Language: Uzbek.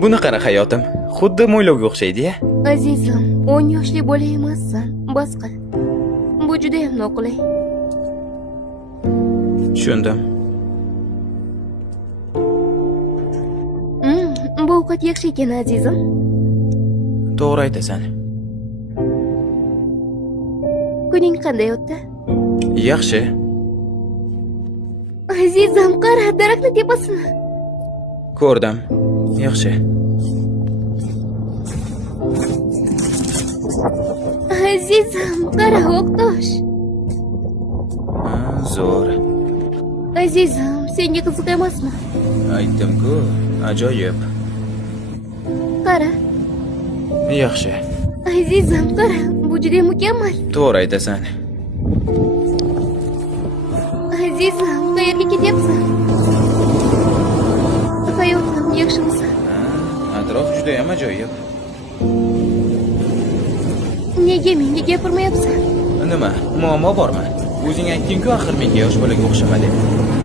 Buni qara hayotim. Xuddi mo'ylovga o'xshaydi-ya. Azizim, 10 yoshli bola emassan. Bas qil. Bu juda ham noqulay. Tushundim. Bu ovqat yaxshi ekan, azizim. To'g'ri aytasan. Kuning qanday o'tdi? Yaxshi. Azizim, qara, daraxtni tepasini. Ko'rdim. Yaxshi. Azizim, qara, o'qtosh. Zo'r. Azizim, senga qiziq emasmi? Aytdim-ku, ajoyib. Qara. Yaxshi. Azizim, qara, bu juda mukammal. To'g'ri aytasan. Azizim, qayerga ketyapsan? Hayotim, yaxshimisan? Atrof juda ham ajoyib. Nega menga gapirmayapsan? Nima? Muammo bormi? O'zing aytding-ku, axir menga yosh bolaga o'xshama deb.